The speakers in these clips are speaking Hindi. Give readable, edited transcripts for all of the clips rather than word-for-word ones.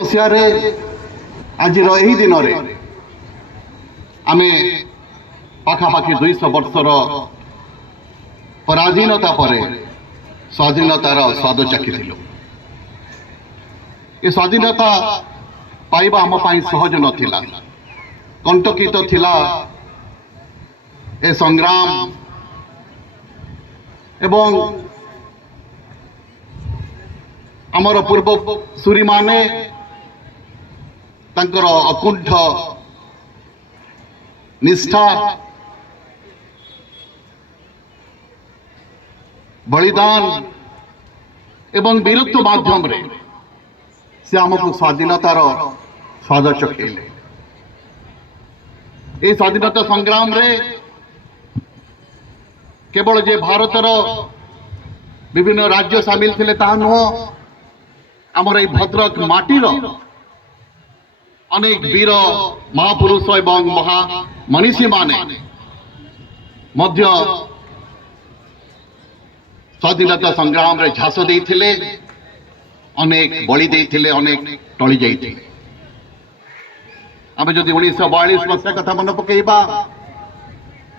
आज दिन आम पाखापाखि 200 वर्षर पराधीनता पर स्वाधीनतार स्वाद चाखी ये स्वाधीनता पाइबा आम सहज नथिला कंटकित थिला ए संग्राम एवं आमर पूर्वसूरी माने तांकर अकुंठ निष्ठा बलिदान एवं वीरत्व माध्यम रे से आमको स्वाधीनतार स्वाद चखेले। ये स्वाधीनता संग्राम रे केवल जे भारतर विभिन्न राज्य सामिल थिले ता नुह आमर ए भद्रक माटीर अनेक वीर महापुरुष एवं महामनीषी माने मध्य स्वाधीनता संग्राम रे झास देइथिले, अनेक बलि देइथिले, अनेक टळी जाइथिले। आमे जदि 1942 मसीहा कथा मन पकेइबा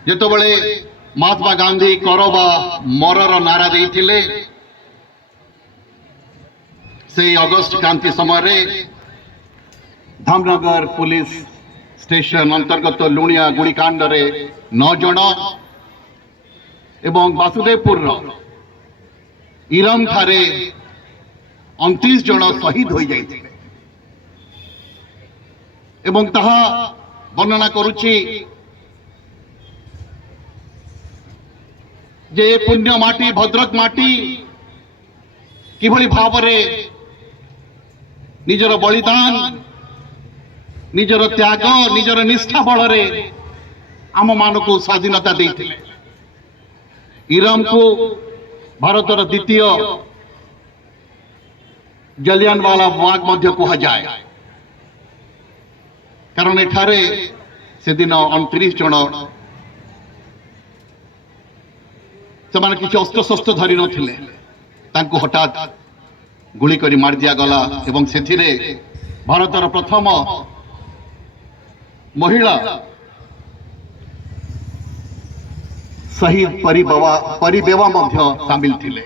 जेतबेले महात्मा गांधी करबा मरर नारा देइथिले, से अगस्त क्रांति समय धामनगर पुलिस स्टेशन अंतर्गत लुणिया गुड़ीकांड रे 9 जन एवं वासुदेवपुर इरम ठारे 29 जन शहीद हो जाइथिले एवं ताहा वर्णना करुछि जे पुण्य माटी भद्रक माटी किभली भावरे निजर बलिदान निजर त्याग निजर निष्ठा बल रे आम मान को स्वाधीनता देइथिले। इरम को भारतर द्वितीय जलियानवाला बाग मध्य कहा जाए, कारण एठारे से दिन 29 जन से किसी अस्त्र शस्त्र धरी नथिले, तांको हठात गुली करी मार दिया गला एवं सेथिरे भारतर प्रथम महिला शहीद परिबेवा मध्य शामिल थिले।